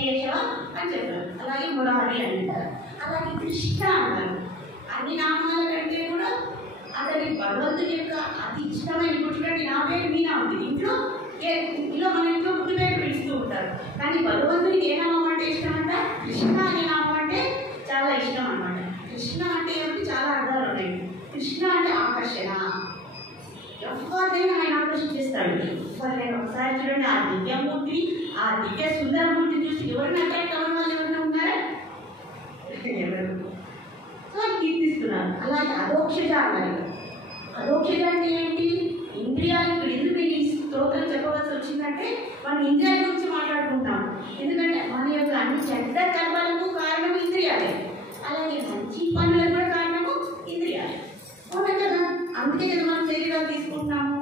కేశవ అని చెప్పారు, అలాగే మురారి అంటారు, అలాగే కృష్ణ అంటారు. అన్ని నామాల కంటే కూడా అతని భగవంతుని యొక్క అతి ఇష్టమైన పుట్టినట్టు నా పేరు మీనా ఉంది. ఇంట్లో మన ఇంట్లో పుట్టి పేరు పిలుస్తూ ఉంటారు, కానీ భగవంతునికి ఏ నామం అంటే ఇష్టం అంట? కృష్ణ అనే నామం అంటే చాలా ఇష్టం అన్నమాట. కృష్ణ అంటే ఏమిటి? చాలా అర్థాలు ఉన్నాయి. కృష్ణ అంటే ఆకర్షణ, ఎవరినైనా ఆయన ఆకర్షించేస్తాడు. ఎవరినైనా ఒకసారి చూడండి, ఆ దివ్యమూర్తి, ఆ దివ్య సుందరమూర్తిని చూసి ఎవరిని అట్రాక్ట్ అవ్వడం వాళ్ళు ఎవరైనా ఉన్నారా? ఎవరు? సో కీర్తిస్తున్నారు. అలాగే అదోక్షజ అన్నారు. అదోక్షజ అంటే ఏంటి? ఇంద్రియాలు. ఇప్పుడు ఎందుకు ఈ స్తోత్రం చెప్పవలసి వచ్చిందంటే మనం ఇంద్రియాల గురించి మాట్లాడుకుంటాం. ఎందుకంటే మన యొక్క అన్ని చెడ్డ కర్మలకు కారణం ఇంద్రియాలే, అలాగే మంచి పనులకు కూడా కారణము ఇంద్రియాలే. అవునా కదా? అందుకే కదా మనం శరీరాలు తీసుకుంటున్నాము.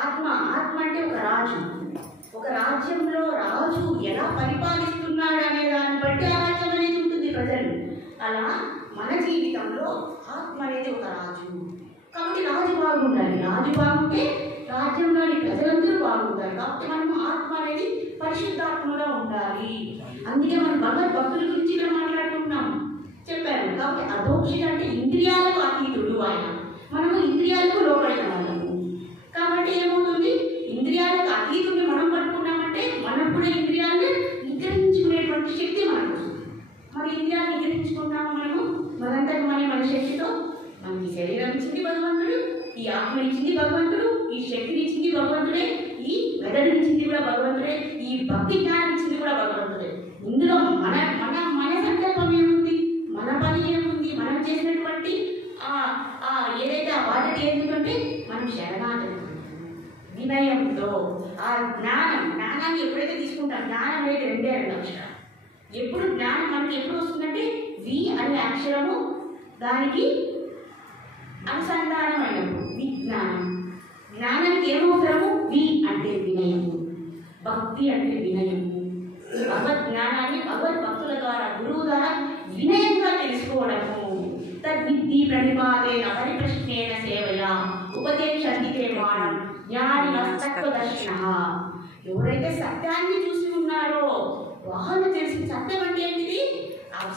ఆత్మ అంటే ఒక రాజు. ఒక రాజ్యంలో రాజు ఎలా పరిపాలిస్తున్నాడు అనే దాన్ని బట్టి ఆ రాజ్యం అనేది ఉంటుంది ప్రజలు. అలా మన జీవితంలో ఆత్మ అనేది ఒక రాజు. కాబట్టి రాజు బాగుండాలి. రాజు బాగుంటే రాజ్యంలోని ప్రజలందరూ బాగుంటారు. కాబట్టి మనం ఆత్మ అనేది పరిశుద్ధాత్మగా ఉండాలి. అందుకే మనం భగవద్భక్తుల గురించి ఇక్కడ మాట్లాడుకుంటున్నాము, చెప్పారు. కాబట్టి అదోక్షి అంటే ఇంద్రియాలకు అతీతుడు ఆయన. మనము ఇంద్రియాలకు లోపడిన వాళ్ళము. కాబట్టి ఏమవుతుంది? ఇంద్రియాలకు అతీతుడిని మనం పట్టుకున్నామంటే మనకు కూడా ఇంద్రియాలను నిగ్రహించుకునేటువంటి శక్తి మనకు వస్తుంది. మరి ఇంద్రియాలను నిగ్రహించుకుంటాము మనము మనంతకు మన శక్తితో. మనకి శరీరం ఇచ్చింది భగవంతుడు, ఈ ఆత్మ ఇచ్చింది భగవంతుడు, ఈ శక్తిని ఇచ్చింది భగవంతుడే, ఈ మెదడు ఇచ్చింది కూడా భగవంతుడే, ఈ భక్తి జ్ఞానం ఇచ్చింది కూడా భగవంతుడే. ఇందులో మన మన మన సంకల్పం ఏముంది? మన పని ఏముంది? మనం చేసినటువంటి ఏదైతే ఆ బాధ్యత ఎందుకంటే మనం శరణాగతి వినయంతో ఆ జ్ఞానాన్ని ఎప్పుడైతే తీసుకుంటాం, జ్ఞానం అనేది రెండే అక్షరాలు. ఎప్పుడు జ్ఞానం మనకి ఎప్పుడు వస్తుందంటే వి అనే అక్షరము దానికి అనుసంధానమైనప్పుడు విజ్ఞానం. జ్ఞానానికి ఏమవసరము? వి అంటే వినయము, భక్తి అంటే వినయము. భగవద్ జ్ఞానాన్ని భగవద్భక్తుల ద్వారా, గురువు ద్వారా వినయంగా తెలుసుకోవడము. తద్విద్ధి ప్రణిపాతేన పరిప్రశ్నేన సేవయా ఉపదేశంతికే మానం జ్ఞానినస్తత్వదర్శినః. ఎవరైతే సత్యాన్ని చూసి ఉన్నారో వాళ్ళు తెలిసిన సత్యం అంటే ఏంటిది?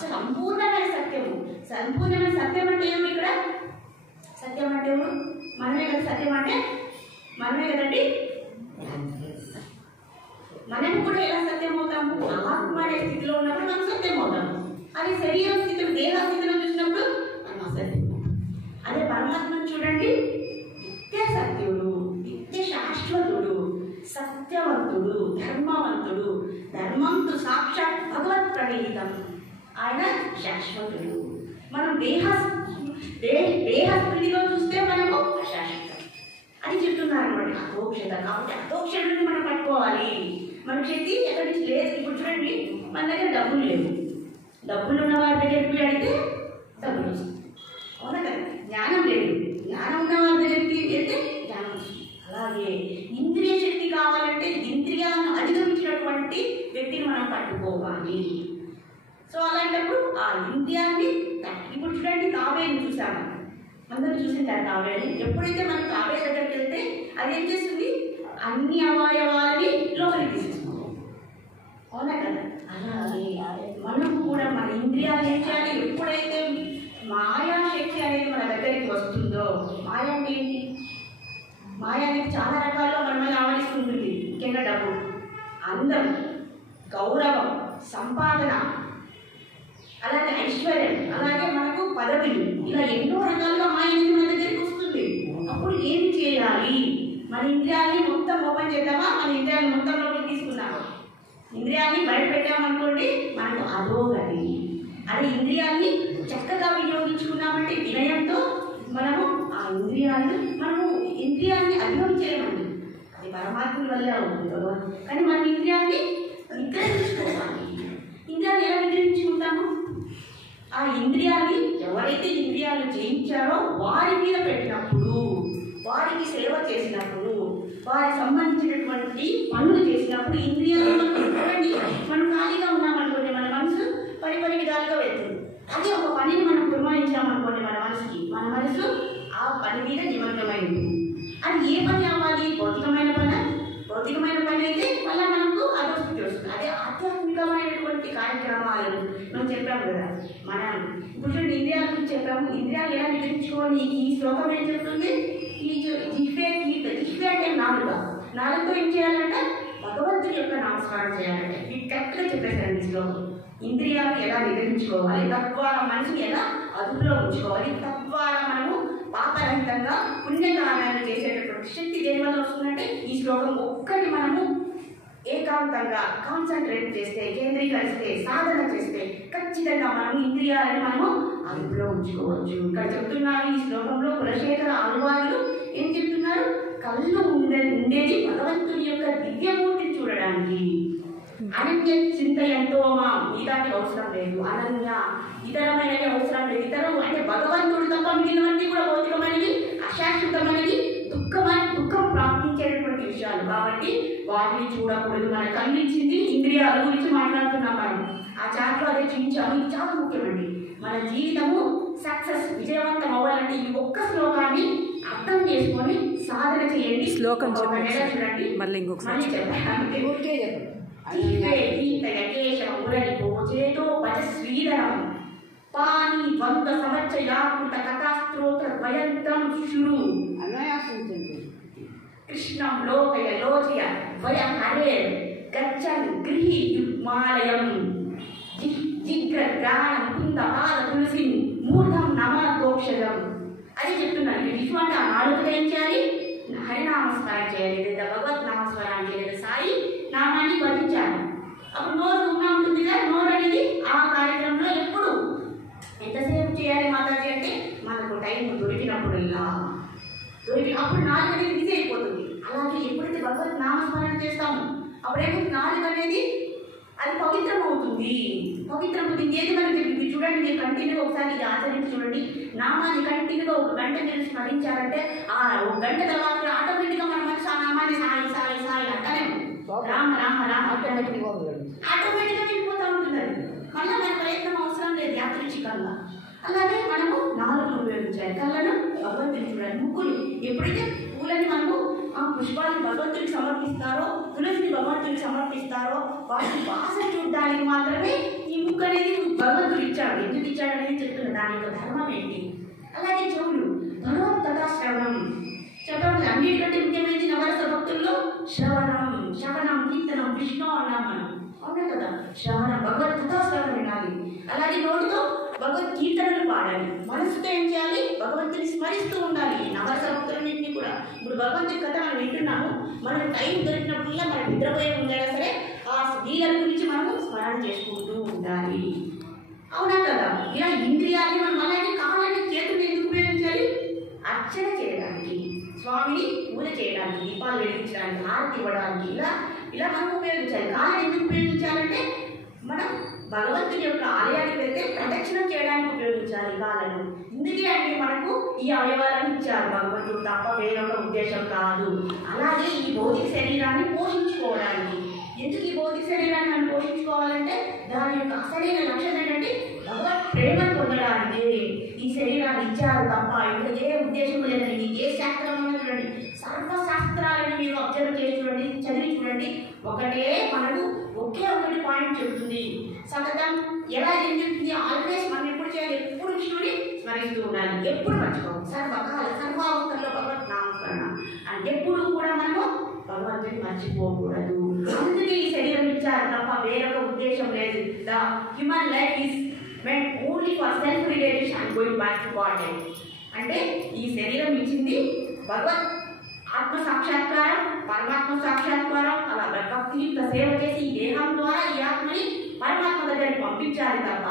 సంపూర్ణమైన సత్యము. సంపూర్ణమైన సత్యం అంటే ఏమి? ఇక్కడ సత్యం అంటే మనమే కదా. సత్యం అంటే మనమే కదండి. మనం కూడా ఎలా సత్యం అవుతాము? ఆత్మ అనే స్థితిలో ఉన్నప్పుడు మనం సత్యం అవుతాము. అది శరీర స్థితిలో, దేహ స్థితిలో చూసినప్పుడు మనం అసత్యం. అదే పరమాత్మను చూడండి, నిత్య సత్యుడు, నిత్య శాశ్వతుడు, సత్యవంతుడు, ధర్మవంతుడు. ధర్మంతో సాక్షాత్ భగవత్ ప్రణీతం. ఆయన శాశ్వతుడు. మనం దేహ స్థితిలో చూస్తే మనము అశాశ్వతం అని చెప్తున్నారు అనమాట. అదోక్షత. కాబట్టి అదోక్షతని మనం పట్టుకోవాలి. మన శక్తి ఎక్కడి నుంచి లేదు. ఇప్పుడు చూడండి, మన దగ్గర డబ్బులు లేవు. డబ్బులు ఉన్న వారి దగ్గరికి అడిగితే డబ్బులు వస్తుంది, అవునా కదా? జ్ఞానం లేదు. జ్ఞానం ఉన్న వారి దగ్గరికి వెళ్తే జ్ఞానం వస్తుంది. అలాగే ఇంద్రియ శక్తి కావాలంటే ఇంద్రియాలను అధిగమించినటువంటి వ్యక్తిని మనం పట్టుకోవాలి. సో అలాంటప్పుడు ఆ ఇంద్రియాన్ని ఇప్పుడు చూడండి, తాబేని చూసాము, అందరూ చూసింటారు తాబేని. ఎప్పుడైతే మనం తాబే దగ్గరికి వెళ్తే అది ఏం చేస్తుంది? అన్ని అవయవాలని లోపలికి తీసేస్తుంది, అవునా కదా? అలాగే మనం కూడా మన ఇంద్రియాలు ఏం చేయాలి? ఎప్పుడైతే మాయాశక్తి అనేది మన దగ్గరికి వస్తుందో, మాయ అంటే ఏంటి? మాయ అనేది చాలా రకాలుగా మన మీద ఆవరిస్తుంటుంది. ముఖ్యంగా డబ్బు, అందం, గౌరవం, సంపాదన, అలాగే ఐశ్వర్యం, అలాగే మనకు పదవులు, ఇలా ఎన్నో రకాలుగా మాయ అనేది మన దగ్గరికి వస్తుంది. అప్పుడు ఏం చేయాలి? మన ఇంద్రియాలని మొత్తం ఓపెన్ చేద్దామా? మన ఇంద్రియాలు మొత్తం లోపలికి తీసుకున్నామా? ఇంద్రియాన్ని బయట పెట్టామనుకోండి, మనకు అధోగతి. అదే ఇంద్రియాన్ని చక్కగా వినియోగించుకున్నామంటే వినయంతో మనము ఆ ఇంద్రియాన్ని అధిగమించలేమండి. అది పరమాత్మ వల్ల అవుతుంది. కానీ మనం ఇంద్రియాన్ని నిగ్రహించుకోవాలి. ఇంద్రియాన్ని ఎలా నిగ్రహించుకుంటాము? ఆ ఇంద్రియాన్ని ఎవరైతే ఇంద్రియాలు జయించారో వారి మీద పెట్టినప్పుడు, వారికి సేవ చేసినప్పుడు, వారికి సంబంధించినటువంటి పనులు చేసినప్పుడు ఇంద్రియాలు మనం ఖాళీగా ఉన్నామనుకోండి, మన మనసు పరి విధాలుగా వెళ్తుంది. అదే ఒక పనిని మనం పురమాయించామనుకోండి మన మనసు ఆ పని మీద నిమగ్నమైంది. అది ఏ పని అవ్వాలి? భౌతికమైన పని. భౌతికమైన పని అయితే మళ్ళీ మనకు అదోస్థితి వస్తుంది. అదే ఆధ్యాత్మికమైనటువంటి కార్యక్రమాలు మనం చెప్పాము కదా. మనం ఇప్పుడు చూడండి ఇంద్రియాల గురించి చెప్పాము. ఇంద్రియాలు ఎలా నిగ్రహించుకోవాలి ఈ శ్లోకం ఏం చెప్తుంది? ఈ జిహ్వే జిహ్వే అంటే నాలుగుతో ఏం చేయాలంటే భగవంతుడి యొక్క నామస్మరణ చేయాలంటే మీకు కరెక్ట్గా చెప్పేశారండి ఈ శ్లోకం. ఇంద్రియాలు ఎలా నిగ్రహించుకోవాలి, తద్వారా మనసుని ఎలా అదుపులో ఉంచుకోవాలి, తద్వారా మనము పాపరహితంగా పుణ్యకార్యాలు చేసేటటువంటి శక్తి దేని వల్ల వస్తుందంటే ఈ శ్లోకం ఒక్కటి మనము ఏకాంతంగా కాన్సన్ట్రేట్ చేస్తే, కేంద్రీకరిస్తే, సాధన చేస్తే ఖచ్చితంగా మనం ఇంద్రియాలని మనము అదుపులో ఉంచుకోవచ్చు. ఇక్కడ చెప్తున్నారు ఈ శ్లోకంలో కులశేఖర ఆళ్వారులు ఏం చెప్తున్నారు? కళ్ళు ఉండేది భగవంతుని యొక్క దివ్యమూర్తిని చూడడానికి. అనన్య చింతయంతో మిగతాది అవసరం లేదు, అనన్య ఇతరమైనవి అవసరం లేదు. ఇతరం అంటే భగవంతుడు తప్ప మిగిలినవన్నీ కూడా భౌతికమైనవి, అశాశ్వతమైనవి, దుఃఖం ప్రాప్తించేటటువంటి విషయాలు కాబట్టి వాటిని చూడకూడదు. మన కనిపించింది ఇంద్రియాల గురించి మాట్లాడుతున్నాం మనం. ఆ చాట్లో అదే చూపించాము. ఇది చాలా ముఖ్యమండి. మన జీవితము సక్సెస్ విజయవంతం అవ్వాలంటే ఈ ఒక్క శ్లోకాన్ని అర్థం చేసుకొని సాధన చేయండి. శ్లోకం చూడండి, మళ్ళీ చెప్పండి. పాని వంద సంవత్సరాకృత కథాస్త్రోత్ర ద్వయంతం శురు కృష్ణం లోకయ లోచయ వయ హరే గచ్చన్ గృహి యుగ్మాలయం జిగ్రగ్రాణం కుంద పాద తులసి మూఢం నమోక్షజం అని చెప్తున్నాను. విశ్వ అంటే ఆ నాలుగు ఏం చేయాలి? హరినామస్మరణ చేయాలి, లేదా భగవత్ నామస్మరణ చేయాలి, సాయి నామాన్ని భజించాలి. అప్పుడు నోరు ఉంటుంది కదా, నోరు అనేది ఆ కార్యక్రమంలో ఎప్పుడు ఎంతసేపు చేయాలి మాతాజీ అంటే మనకు టైం దొరికినప్పుడు ఇలా అప్పుడు నాలుగు అనేది బిజీ అయిపోతుంది. అలాగే ఎప్పుడైతే భగవత్ నామస్మరణ చేస్తామో అప్పుడేమో నాలుగు అనేది అది పవిత్రం అవుతుంది. ఏది మనం చెప్పి చూడండి, మీరు కంటిన్యూగా ఒకసారి ఇది ఆచరించి చూడండి. నామాన్ని కంటిన్యూగా 1 గంట మీరు స్మరించాలంటే ఆ 1 గంట తర్వాత ఆటోమేటిక్గా మన మనసు ఆ నామాన్ని సాయి సాయి సాయి అంటానే రామ రామ రామ ఆటోమేటిక్గా వెళ్ళిపోతూ ఉంటున్నారు. మళ్ళీ మన ప్రయత్నం అవసరం లేదు యాదృచ్ఛికంగా. అలాగే మనము నాలుగును ఉపయోగించాలి. కళ్ళను భగవంతుని చూడాలి. ముక్కుని ఎప్పుడైతే పూలని మనము ఆ పుష్పాలను భగవంతునికి సమర్పిస్తారో, తులసిని భగవంతునికి సమర్పిస్తారో వాటిని వాసన చూడడానికి మాత్రమే ఈ ముక్కు అనేది భగవంతుడు ఇచ్చాడు. ఎందుకు ఇచ్చాడు అనేది చెప్తున్నా, దాని యొక్క ధర్మం ఏంటి. అలాగే చెవులు భగవత్ కథా శ్రవణం చెప్పండి. అన్నిటికంటే ముఖ్యమైనది నవరస భక్తుల్లో శ్రవణం కీర్తనం విష్ణు అన్నాం మనం. అవునా కదా? శ్రవణం భగవత్ కథా శ్రవణం వినాలి. అలాగే నోటితో భగవత్ కీర్తనలు పాడాలి. మనసుతో ఏం చేయాలి? భగవంతుని స్మరిస్తూ ఉండాలి. నవరస భక్తులన్నింటినీ కూడా ఇప్పుడు భగవంతుని కథ మనం వింటున్నాము. మనం టైం దొరికినప్పుడల్లా మనం నిద్రపోయే ఉండైనా సరే ఆ లీలల గురించి మనము స్మరణ చేసుకుంటూ ఉండాలి. అవునా కదా? ఇలా ఇంద్రియాన్ని మనం అలాగే కావాలని చేతులు ఎందుకు ఉపయోగించాలి? అర్చన చేయడానికి, స్వామిని పూజ చేయడానికి, దీపాలు వెలిగించడానికి, హారతి ఇవ్వడానికి ఇలా మనం ఉపయోగించాలి. కాళ్ళని ఎందుకు ఉపయోగించాలంటే మనం భగవంతుని యొక్క ఆలయానికి వెళ్తే ప్రదక్షిణం చేయడానికి ఉపయోగించాలి కాళ్ళను. ఇందుకే అండి మనకు ఈ అవయవాలను ఇచ్చారు భగవంతుడు, తప్ప వేరొక ఉద్దేశం కాదు. అలాగే ఈ భౌతిక శరీరాన్ని పోషించుకోవడానికి. ఎందుకు ఈ భౌతిక శరీరాన్ని మనం పోషించుకోవాలంటే దాని యొక్క అసలైన లక్ష్యం ఏంటంటే భగవత్ ప్రేమను పొందడానికి ఈ శరీరాన్ని ఇచ్చారు తప్ప ఇంకా ఏ ఉద్దేశం లేదండి. ఏ శాస్త్రంలో చూడండి, సర్వశాస్త్రాలను మీరు అబ్జర్వ్ చేసి చూడండి, చదివి చూడండి, ఒకటే మనకు ఒకే ఒకటి పాయింట్ చెబుతుంది. సతతం ఎలా ఏం చెప్తుంది? ఆల్వేస్ మనం ఎప్పుడు చేయాలి? ఎప్పుడు విష్ణుని స్మరిస్తూ ఉండాలి, ఎప్పుడు మర్చిపోవాలి. సర్వావస్థల్లో భగవత్ నామస్మరణ అంటే ఎప్పుడు కూడా మనము భగవంతుని మర్చిపోకూడదు. అందుకే ఈ శరీరం ఇచ్చారు తప్ప వేరొక ఉద్దేశం లేదు. The human life is meant only for self realization and going back to Godhead. అంటే ఈ శరీరం ఇచ్చింది భగవత్ ఆత్మ సాక్షాత్కారం, పరమాత్మ సాక్షాత్కారం, అలా భక్తియుక్త సేవ చేసి ఈ దేహం ద్వారా ఈ ఆత్మని పరమాత్మ దగ్గరికి పంపించాలి తప్ప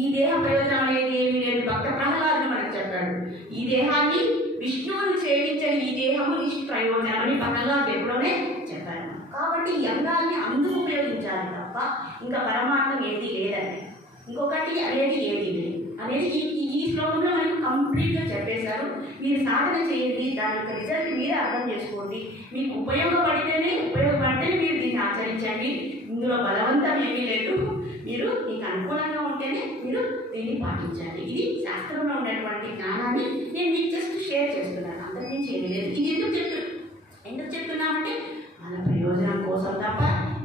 ఈ దేహ ప్రయోజనం అనేది ఏమీ లేదు. భక్త ప్రహ్లాదుడు మనకు చెప్పాడు, ఈ దేహాన్ని విష్ణువుని సేవించని ఈ దేహము నిష్ప్రయోజనం అని ప్రహ్లాదుడు ఎప్పుడోనే చెప్పాడు. కాబట్టి ఈ అంగాల్ని అందుకు ఉపయోగించాలి తప్ప ఇంకా పరమాత్మ ఏది లేదండి, ఇంకొకటి అనేది ఏది లేదు అనేది ఈ శ్లోకంలో మనకు కంప్లీట్గా చెప్పేశారు. మీరు సాధన చేయండి, దాని యొక్క రిజల్ట్ మీరే అర్థం చేసుకోండి. మీకు ఉపయోగపడితేనే మీరు దీన్ని ఆచరించండి. ఇందులో బలవంతం ఏమీ లేదు. మీరు మీకు అనుకూలంగా ఉంటేనే మీరు దీన్ని పాటించండి. ఇది శాస్త్రంలో ఉన్నటువంటి జ్ఞానాన్ని నేను మీకు జస్ట్ షేర్ చేస్తున్నాను, అందరికీ చేయలేదు. ఇది ఎందుకు చెప్తున్నామంటే మన ప్రయోజనం కోసం తప్ప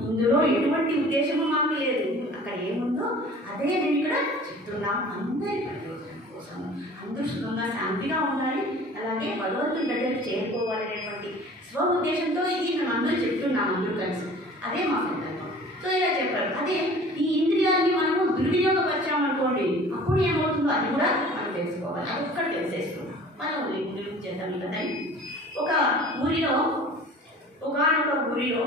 ఇందులో ఎటువంటి ఉద్దేశము మాకు లేదు. అక్కడ ఏముందో అదే నేను ఇక్కడ చెప్తున్నాం. అందరి ప్రయోజనం కోసం అందరూ సుఖంగా శాంతిగా ఉండాలి, అలాగే భగవంతుని దగ్గరికి చేరుకోవాలనేటువంటి స్వ ఉద్దేశంతో ఇది మేము అందరూ చెప్తున్నాం, అందరూ కలిసి. అదే మా సంకల్పం. సో ఇలా చెప్పారు. అదే ఈ ఇంద్రియాలని మనము దుర్వినియోగపరిచామనుకోండి, అప్పుడు ఏమవుతుందో అది కూడా మనం తెలుసుకోవాలి. అది ఒక్కడ తెలిసేస్తున్నాం. మనం గురించి చేద్దాం కదా. ఒక ఊరిలో ఒకనొక ఊరిలో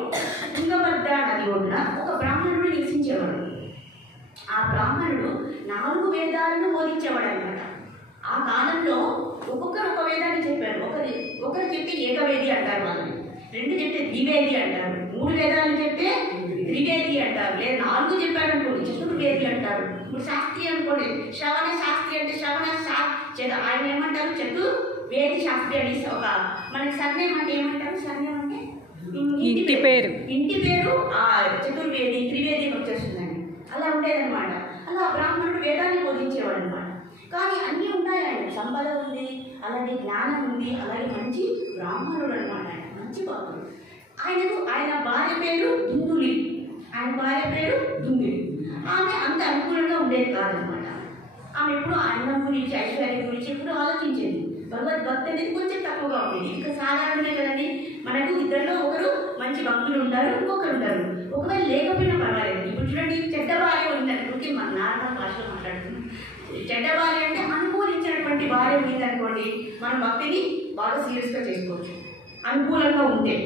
తుంగభద్ర నది ఒడ్డున ఒక బ్రాహ్మణుడు నివసించేవాడు. ఆ బ్రాహ్మణుడు 4 వేదాలను బోధించేవాడు అనమాట. ఆ కాలంలో ఒక్కొక్కరు ఒక వేదాన్ని చెప్పారు. ఒకరు చెప్తే ఏకవేది అంటారు, వాళ్ళని 2 చెప్తే ద్వివేది అంటారు, 3 వేదాలు చెప్తే త్రివేది అంటారు, లేదా 4 చెప్పారు అనుకోండి చతుర్వేది అంటారు. ఇప్పుడు శాస్త్రి అనుకోండి, శ్రవణ శాస్త్రి అంటే ఆయన ఏమంటారు చతుర్వేది శాస్త్రి అని. ఒక మనకి సర్నేమ్ అంటే ఏమంటారు, సర్నేమ్ అంటే ఇంటి పేరు చతుర్వేది త్రివేది వచ్చేస్తుందండి. అలా ఉండేదన్నమాట. అలా బ్రాహ్మణుడు వేదాన్ని బోధించేవాడు అనమాట. కానీ అన్నీ ఉన్నాయి, ఆయన సంపద ఉంది, అలాగే జ్ఞానం ఉంది, అలాగే మంచి బ్రాహ్మణుడు అనమాట. ఆయన మంచి భక్తుడు. ఆయన భార్య పేరు దుందులి. ఆమె అంత అనుకూలంగా ఉండేది కాదనమాట. ఆమె ఎప్పుడు అన్నం గురించి, ఐశ్వర్యం గురించి ఎప్పుడు ఆలోచించేది. భగవద్భక్తి అనేది కొంచెం తక్కువగా ఉండేది. ఇంకా సాధారణమే కదండి, మనకు ఇద్దరిలో ఒకరు మంచి భక్తులు ఉంటారు, ఇంకొకరు ఉంటారు. ఒకవేళ లేకపోయినా పర్వాలేదు. ఇప్పుడు చూడండి, చెడ్డ భార్య ఉందనుకోండి, మన నార్మల్ భాషలో మాట్లాడుతున్నాం. చెడ్డ భార్య అంటే అనుకూలించినటువంటి భార్య ఉందనుకోండి, మన భక్తిని బాగా సీరియస్గా చేసుకోవచ్చు అనుకూలంగా ఉంటే.